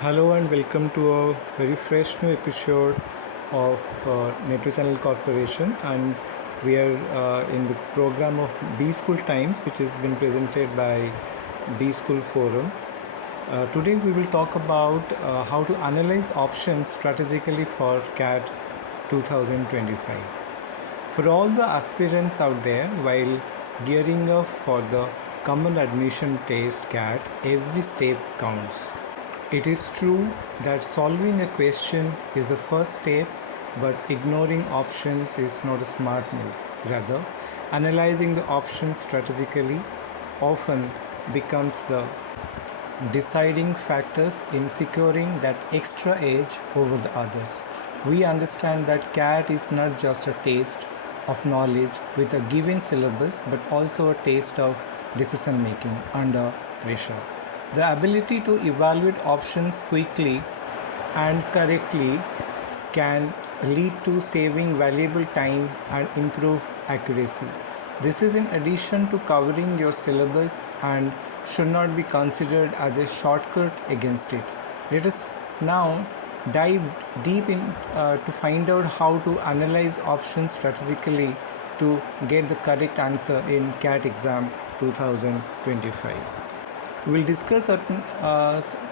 Hello and welcome to a very fresh new episode of Netto Channel Corporation, and we are in the program of B School Times, which has been presented by B School Forum. Today we will talk about how to analyze options strategically for CAT 2025. For all the aspirants out there, while gearing up for the common admission test CAT, every step counts. It is true that solving a question is the first step, but ignoring options is not a smart move. Rather, analyzing the options strategically often becomes the deciding factors in securing that extra edge over the others. We understand that CAT is not just a taste of knowledge with a given syllabus, but also a taste of decision making under pressure. The ability to evaluate options quickly and correctly can lead to saving valuable time and improve accuracy. This is in addition to covering your syllabus and should not be considered as a shortcut against it. Let us now dive deep in to find out how to analyze options strategically to get the correct answer in CAT exam 2025. We will discuss certain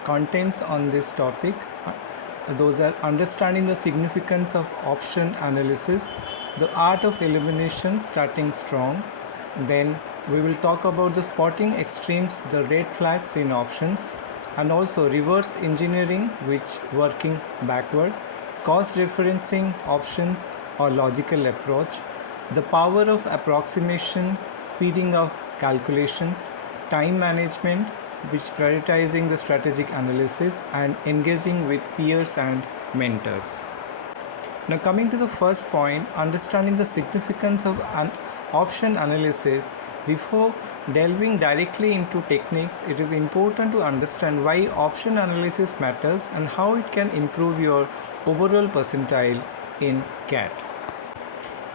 contents on this topic. Those are understanding the significance of option analysis, the art of elimination starting strong. Then we will talk about the spotting extremes, the red flags in options, and also reverse engineering, which working backward, cost referencing options or logical approach, the power of approximation, speeding of calculations, time management, which prioritizing the strategic analysis and engaging with peers and mentors. Now, coming to the first point, understanding the significance of an option analysis. Before delving directly into techniques, it is important to understand why option analysis matters and how it can improve your overall percentile in CAT.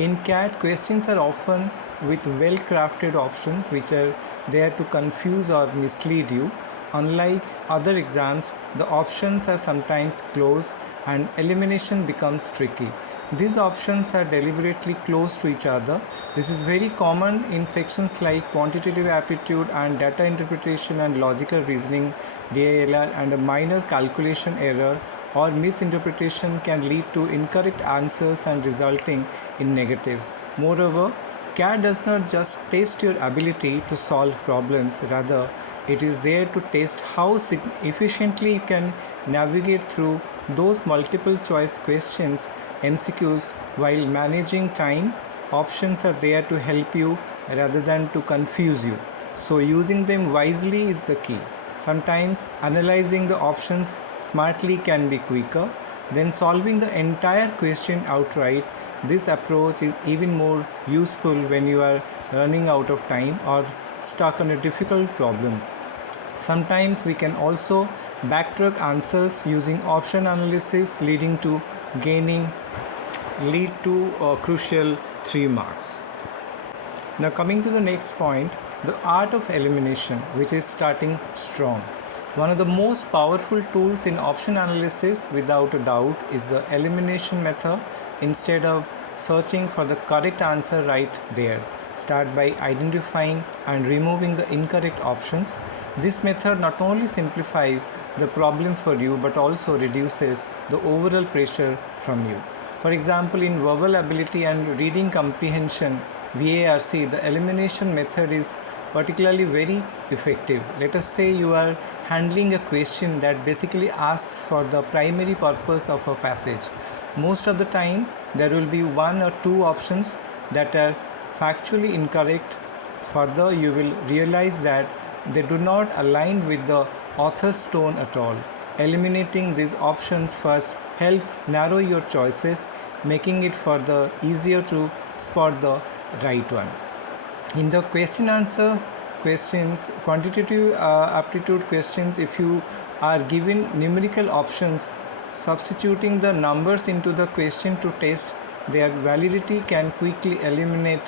In CAT, questions are often with well crafted options which are there to confuse or mislead you. Unlike other exams, the options are sometimes close and elimination becomes tricky. These options are deliberately close to each other. This is very common in sections like quantitative aptitude and data interpretation and logical reasoning DILR, and a minor calculation error or misinterpretation can lead to incorrect answers and resulting in negatives. Moreover, CAT does not just test your ability to solve problems, rather, it is there to test how efficiently you can navigate through those multiple choice questions, MCQs, while managing time. Options are there to help you rather than to confuse you. So, using them wisely is the key. Sometimes analyzing the options smartly can be quicker than solving the entire question outright. This approach is even more useful when you are running out of time or stuck on a difficult problem. Sometimes we can also backtrack answers using option analysis, leading to gaining lead to crucial 3 marks. Now, coming to the next point, the art of elimination, which is starting strong. One of the most powerful tools in option analysis, without a doubt, is the elimination method. Instead of searching for the correct answer right there, start by identifying and removing the incorrect options. This method not only simplifies the problem for you but also reduces the overall pressure from you. For example, in verbal ability and reading comprehension VARC, the elimination method is particularly very effective. Let us say you are handling a question that basically asks for the primary purpose of a passage. Most of the time, there will be one or two options that are factually incorrect. Further, you will realize that they do not align with the author's tone at all. Eliminating these options first helps narrow your choices, making it further easier to spot the right one. In the question answer questions, quantitative aptitude questions, if you are given numerical options, substituting the numbers into the question to test their validity can quickly eliminate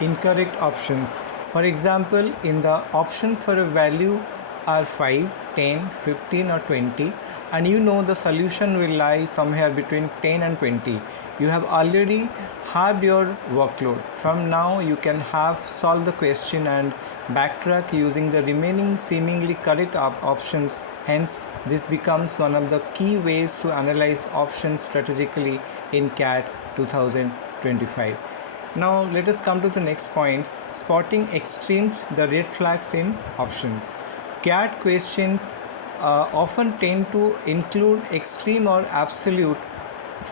incorrect options. For example, in the options for a value are 5, 10, 15 or 20, and you know the solution will lie somewhere between 10 and 20. You have already halved your workload. From now you can have solved the question and backtrack using the remaining seemingly correct options. Hence, this becomes one of the key ways to analyze options strategically in CAT 2025. Now let us come to the next point, spotting extremes, the red flags in options. CAT questions often tend to include extreme or absolute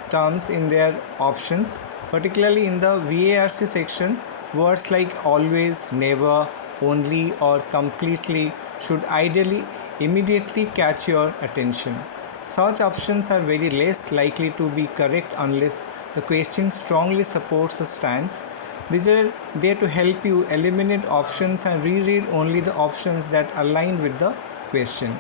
terms in their options, particularly in the VARC section. Words like always, never, only or completely should ideally immediately catch your attention. Such options are very less likely to be correct unless the question strongly supports a stance. These are there to help you eliminate options and reread only the options that align with the question.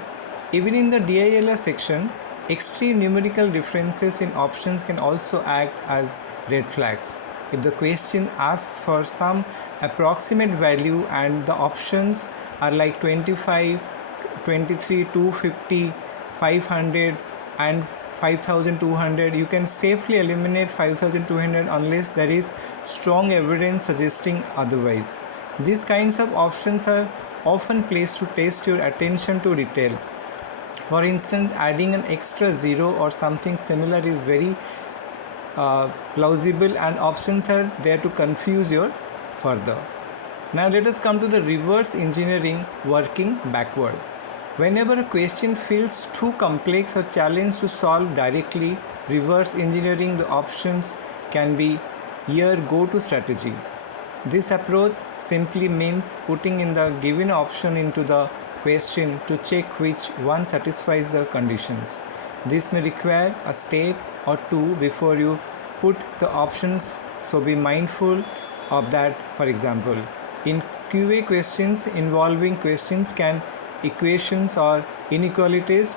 Even in the DILR section, extreme numerical differences in options can also act as red flags. If the question asks for some approximate value and the options are like 25, 23, 250, 500 and 5200, you can safely eliminate 5200 unless there is strong evidence suggesting otherwise. These kinds of options are often placed to test your attention to detail. For instance, adding an extra zero or something similar is very plausible, and options are there to confuse you further. Now let us come to the reverse engineering, working backward. Whenever a question feels too complex or challenged to solve directly, reverse engineering the options can be your go-to strategy. This approach simply means putting in the given option into the question to check which one satisfies the conditions. This may require a step or two before you put the options, so be mindful of that. For example, in QA questions involving questions can equations or inequalities,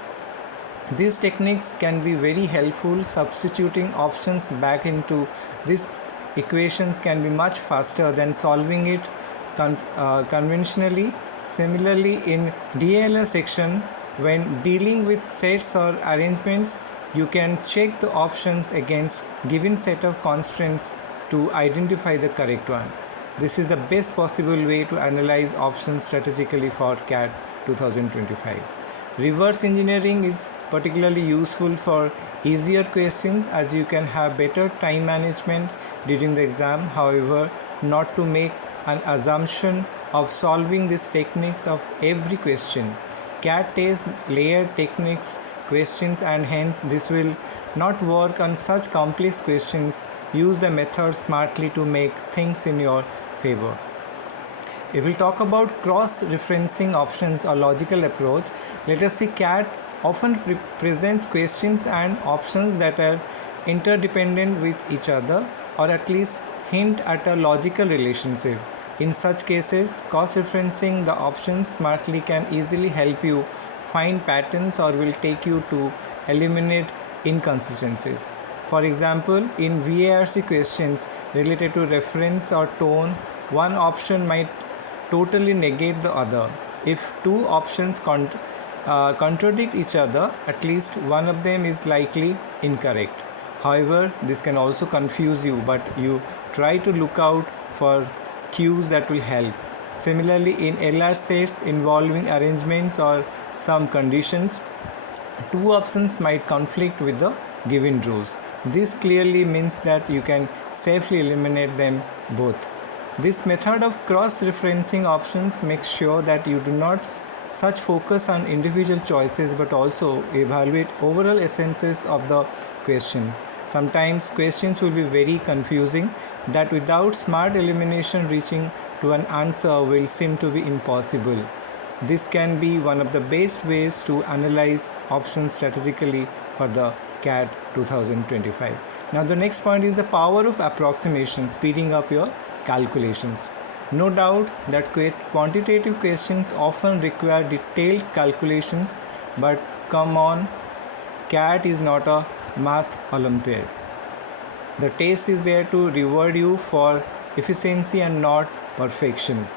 these techniques can be very helpful. Substituting options back into these equations can be much faster than solving it conventionally. Similarly, in DILR section, when dealing with sets or arrangements, you can check the options against given set of constraints to identify the correct one. This is the best possible way to analyze options strategically for CAT 2025. Reverse engineering is particularly useful for easier questions as you can have better time management during the exam. However, not to make an assumption of solving these techniques of every question. CAT tests layered techniques questions, and hence this will not work on such complex questions. Use the method smartly to make things in your favor. If we talk about cross-referencing options or logical approach, let us see CAT often presents questions and options that are interdependent with each other, or at least hint at a logical relationship. In such cases, cross-referencing the options smartly can easily help you find patterns or will take you to eliminate inconsistencies. For example, in VARC questions related to reference or tone, one option might totally negate the other. If two options contradict each other, at least one of them is likely incorrect. However, this can also confuse you, but you try to look out for cues that will help. Similarly, in LR sets involving arrangements or some conditions, two options might conflict with the given rules. This clearly means that you can safely eliminate them both. This method of cross-referencing options makes sure that you do not such focus on individual choices but also evaluate overall essences of the question. Sometimes questions will be very confusing that without smart elimination reaching to an answer will seem to be impossible. This can be one of the best ways to analyze options strategically for the CAT 2025. Now the next point is the power of approximation, speeding up your calculations. No doubt that quantitative questions often require detailed calculations, but come on, CAT is not a math Olympiad. The test is there to reward you for efficiency and not perfection.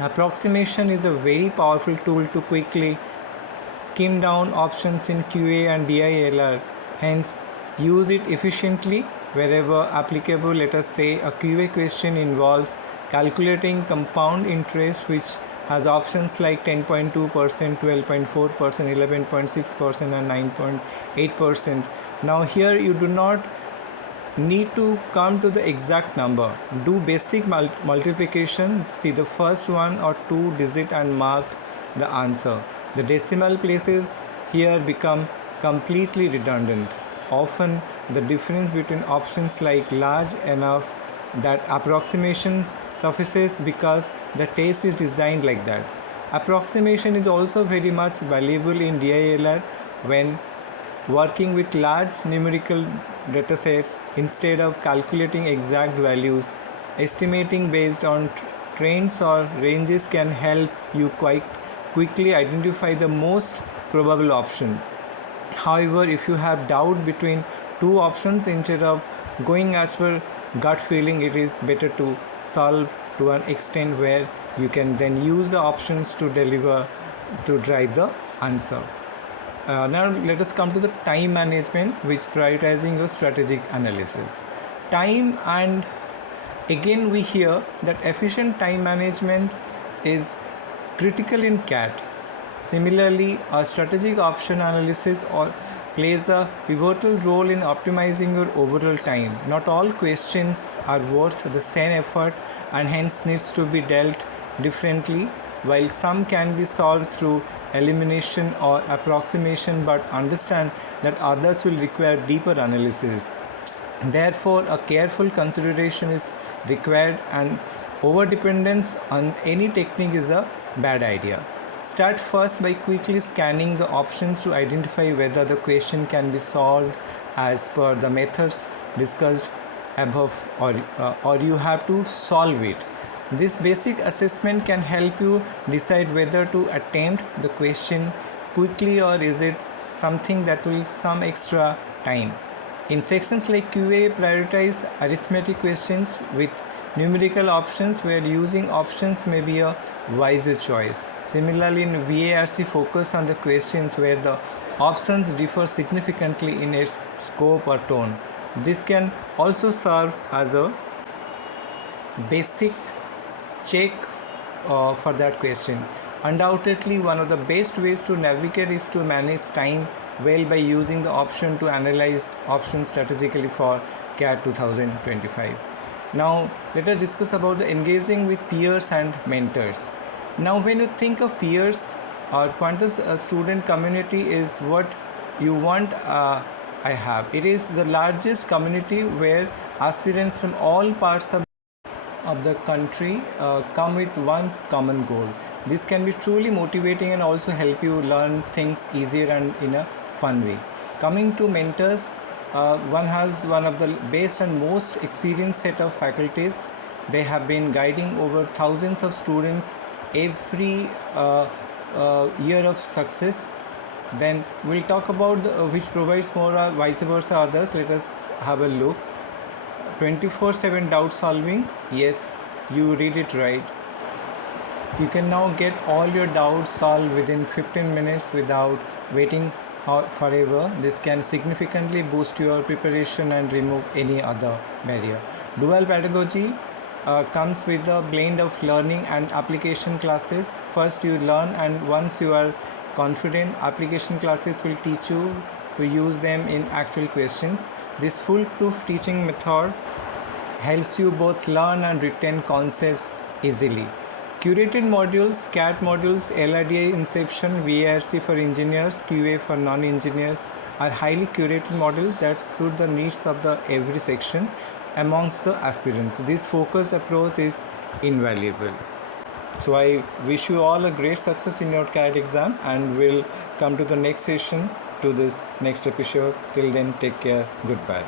Approximation is a very powerful tool to quickly skim down options in QA and BILR. Hence, use it efficiently wherever applicable. Let us say a QA question involves calculating compound interest, which has options like 10.2%, 12.4%, 11.6%, and 9.8%. Now, here you do not need to come to the exact number. Do basic multiplication, see the first one or two digit and mark the answer. The decimal places here become completely redundant. Often the difference between options like large enough that approximations suffices because the test is designed like that. Approximation is also very much valuable in DILR when working with large numerical datasets. Instead of calculating exact values, estimating based on trends or ranges can help you quite quickly identify the most probable option. However, if you have doubt between two options, instead of going as per gut feeling, it is better to solve to an extent where you can then use the options to drive the answer. Now let us come to the time management, which prioritizing your strategic analysis. Time, and again we hear that efficient time management is critical in CAT. Similarly, a strategic option analysis plays a pivotal role in optimizing your overall time. Not all questions are worth the same effort and hence needs to be dealt differently. While some can be solved through elimination or approximation, but understand that others will require deeper analysis. Therefore, a careful consideration is required, and overdependence on any technique is a bad idea. Start first by quickly scanning the options to identify whether the question can be solved as per the methods discussed above, or you have to solve it. This basic assessment can help you decide whether to attempt the question quickly or is it something that will some extra time. In sections like QA, prioritize arithmetic questions with numerical options where using options may be a wiser choice. Similarly, in VARC, focus on the questions where the options differ significantly in its scope or tone. This can also serve as a basic check for that question. Undoubtedly, one of the best ways to navigate is to manage time well by using the option to analyze options strategically for CAT 2025. Now, let us discuss about the engaging with peers and mentors. Now, when you think of peers or Quantus student community is what you want I have. It is the largest community where aspirants from all parts of the country come with one common goal. This can be truly motivating and also help you learn things easier and in a fun way. Coming to mentors, one has one of the best and most experienced set of faculties. They have been guiding over thousands of students every year of success. Then we'll talk about which provides more or vice versa others. Let us have a look. 24/7 doubt solving. Yes, you read it right. You can now get all your doubts solved within 15 minutes without waiting forever. This can significantly boost your preparation and remove any other barrier. Dual pedagogy comes with a blend of learning and application classes. First you learn, and once you are confident, application classes will teach you to use them in actual questions. This foolproof teaching method helps you both learn and retain concepts easily. Curated modules, CAT modules, LRDI Inception, VARC for engineers, QA for non-engineers are highly curated modules that suit the needs of the every section amongst the aspirants. This focused approach is invaluable. So I wish you all a great success in your CAT exam, and we'll come to the next session to this next episode. Till then, take care. Goodbye.